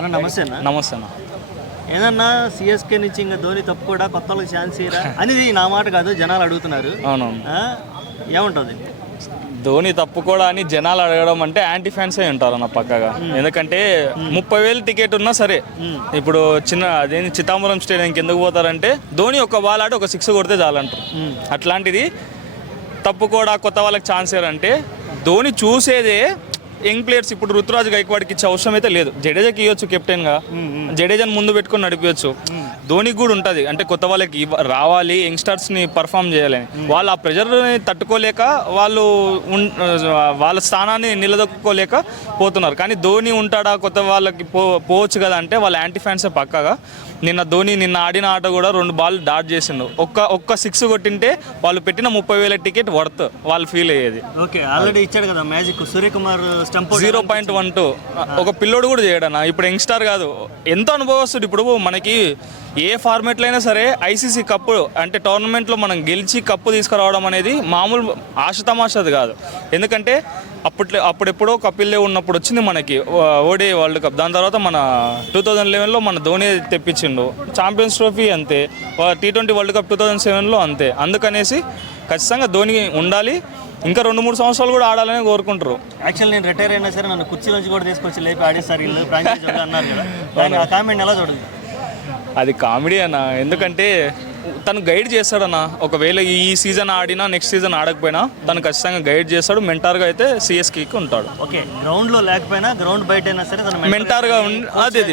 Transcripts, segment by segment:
అన్న నమస్తే అన్న. నమస్తే అన్న. ఏదన్నా సిఎస్కే నుంచి ఇంకా ధోని తప్పు కూడా కొత్త వాళ్ళకి ఛాన్స్ ఇరా అనేది నా మాట కాదు, జనాలు అడుగుతున్నారు. అవునవును. ఏముంటుంది ధోని తప్పుకోవడా అని జనాలు అడగడం అంటే యాంటీ ఫ్యాన్సే ఉంటారు అన్న పక్కగా. ఎందుకంటే 30,000 టికెట్ ఉన్నా సరే, ఇప్పుడు అదేంటి చిత్తాంబరం స్టేడియంకి ఎందుకు పోతారంటే ధోని ఒక బాల్ ఆడి ఒక 6 కొడితే చాలంటారు. అట్లాంటిది తప్పుకోవడా కొత్త వాళ్ళకి ఛాన్స్ ఇవ్వాలంటే ధోని చూసేదే యంగ్ ప్లేయర్స్. ఇప్పుడు రుతురాజ్ గైక్వాడ్కి ఇచ్చే అవసరం అయితే లేదు. జడేజాకి ఇవ్వచ్చు కెప్టెన్గా, జడేజాని ముందు పెట్టుకొని నడిపించచ్చు. ధోనికి కూడా ఉంటుంది అంటే కొత్త వాళ్ళకి రావాలి, యంగ్స్టర్స్ని పర్ఫామ్ చేయాలని. వాళ్ళు ఆ ప్రెజర్ని తట్టుకోలేక వాళ్ళ స్థానాన్ని నిలదొక్కుకోలేక పోతున్నారు. కానీ ధోని ఉంటాడా కొత్త వాళ్ళకి పోవచ్చు కదా అంటే వాళ్ళ యాంటీ ఫ్యాన్సే పక్కగా. ధోని నిన్న ఆడిన ఆట కూడా 2 బాల్ డాట్ చేసిండు. ఒక్క 6 కొట్టింటే వాళ్ళు పెట్టిన 30,000 టికెట్ వర్త్ వాళ్ళు ఫీల్ అయ్యేది. ఓకే, ఆల్రెడీ ఇచ్చాడు కదా మ్యాజిక్ సూర్యకుమార్ 0.12 ఒక పిల్లోడు కూడా చేయడన్నా. ఇప్పుడు యంగ్స్టార్ కాదు, ఎంతో అనుభవస్తుడు. ఇప్పుడు మనకి ఏ ఫార్మేట్లో అయినా సరే ఐసీసీ కప్పు అంటే టోర్నమెంట్లో మనం గెలిచి కప్పు తీసుకురావడం అనేది మామూలు ఆశతమాషది కాదు. ఎందుకంటే అప్పుడెప్పుడో కపిల్ దేవ్ ఉన్నప్పుడు వచ్చింది మనకి ఓడిఐ వరల్డ్ కప్. దాని తర్వాత మన 2011లో మన ధోని తెప్పించిండు. ఛాంపియన్స్ ట్రోఫీ అంతే, T20 వరల్డ్ కప్ 2007లో అంతే. అందుకనేసి ఖచ్చితంగా ధోని ఉండాలి. ఇంకా 2-3 సంవత్సరాలు కూడా ఆడాలని కోరుకుంటారు. యాక్చువల్ నేను రిటైర్ అయినా సరే నన్ను కుర్చీ నుంచి కూడా తీసుకొచ్చి లేపి ఆడేస్తారు వీళ్ళు ఫ్రాంచైజ్ అన్నారు కదా, ఆ కామెంట్ ఎలా చూడదు? అది కామెడీ అన్న. ఎందుకంటే తను గైడ్ చేస్తాడన్న. ఒకవేళ ఈ సీజన్ ఆడినా నెక్స్ట్ సీజన్ ఆడకపోయినా తను ఖచ్చితంగా గైడ్ చేస్తాడు. మెంటార్గా అయితే సిఎస్కేకి ఉంటాడు. ఓకే, గ్రౌండ్లో లేకపోయినా గ్రౌండ్ బయట అయినా సరే తను మెంటార్గా అదే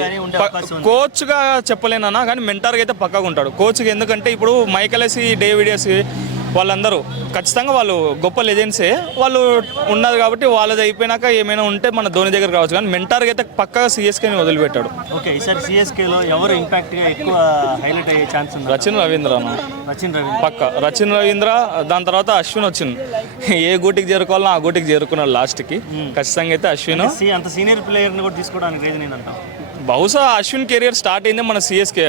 కోచ్గా చెప్పలేనన్నా, కానీ మెంటార్గా అయితే పక్కగా ఉంటాడు. కోచ్గా ఎందుకంటే ఇప్పుడు మైకెలసి, డేవిడియస్ వాళ్ళందరూ ఖచ్చితంగా వాళ్ళు గొప్ప లెజెండ్సే. వాళ్ళు ఉన్నది కాబట్టి వాళ్ళది అయిపోయినాక ఏమైనా ఉంటే మన ధోని దగ్గర రావచ్చు. కానీ మెంటార్గా అయితే పక్కగా సిఎస్కేని వదిలిపెట్టాడు. ఓకే, ఈసారి సిఎస్కేలో ఎవరు ఇంపాక్ట్గా ఎక్కువ హైలైట్ అయ్యే ఛాన్స్ ఉంది? రచిన్ రవీంద్ర పక్క. రచిన్ రవీంద్ర, దాని తర్వాత అశ్విన్ వచ్చింది. ఏ గూటికి చేరుకోవాలో ఆ గూటికి చేరుకున్నాడు లాస్ట్కి. ఖచ్చితంగా అయితే అశ్విన్ అంత సీనియర్ ప్లేయర్ని కూడా తీసుకోవడానికి రీజన్ ఏంటంట? బహుశా అశ్విన్ కెరియర్ స్టార్ట్ అయింది మన సిఎస్కే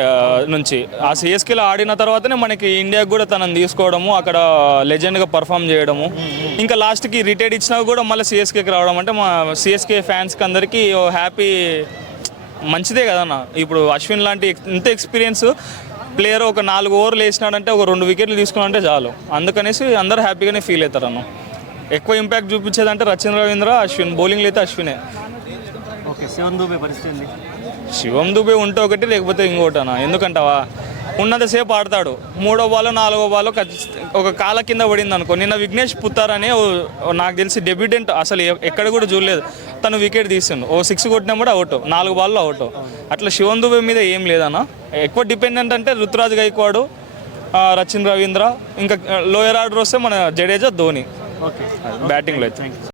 నుంచి. ఆ సిఎస్కేలో ఆడిన తర్వాతనే మనకి ఇండియాకి కూడా తనని తీసుకోవడము, అక్కడ లెజెండ్గా పర్ఫామ్ చేయడము, ఇంకా లాస్ట్కి రిటైర్డ్ ఇచ్చినా కూడా మళ్ళీ సిఎస్కేకి రావడం అంటే మా సిఎస్కే ఫ్యాన్స్కి అందరికీ హ్యాపీ, మంచిదే కదన్న. ఇప్పుడు అశ్విన్ లాంటి ఇంత ఎక్స్పీరియన్స్ ప్లేయర్ ఒక 4 ఓవర్లు వేసినాడంటే ఒక 2 వికెట్లు తీసుకున్నాడంటే చాలు. అందుకనేసి అందరూ హ్యాపీగానే ఫీల్ అవుతారు అన్న. ఎక్కువ ఇంపాక్ట్ చూపించేదంటే రచిన్ రవీంద్ర, అశ్విన్. బౌలింగ్లో అయితే అశ్వినే. ఓకే, శివం దూబే పరిస్థితి? శివం దూబే ఉంటే ఒకటి, లేకపోతే ఇంకోటి అన్న. ఎందుకంటావా, ఉన్నంతసేపు ఆడతాడు. 3వ బాల్ 4వ బాల్ ఒక కాల కింద పడింది అనుకో. నిన్న విఘ్నేష్ పుత్తార్ అనే నాకు తెలిసి డెబ్యూటెంట్, అసలు ఎక్కడ కూడా చూడలేదు, తను వికెట్ తీసిండు. 6 కొట్టినా కూడా అవుట్, 4 బాల్లో అవుట్. అట్లా శివం దూబే మీద ఏం లేదన్న. ఎక్కువ డిపెండెంట్ అంటే రుతురాజ్ గైక్వాడ్, రచిన్ రవీంద్ర, ఇంకా లోయర్ ఆర్డర్ వస్తే మన జడేజా, ధోని ఓకే బ్యాటింగ్లో అయితే.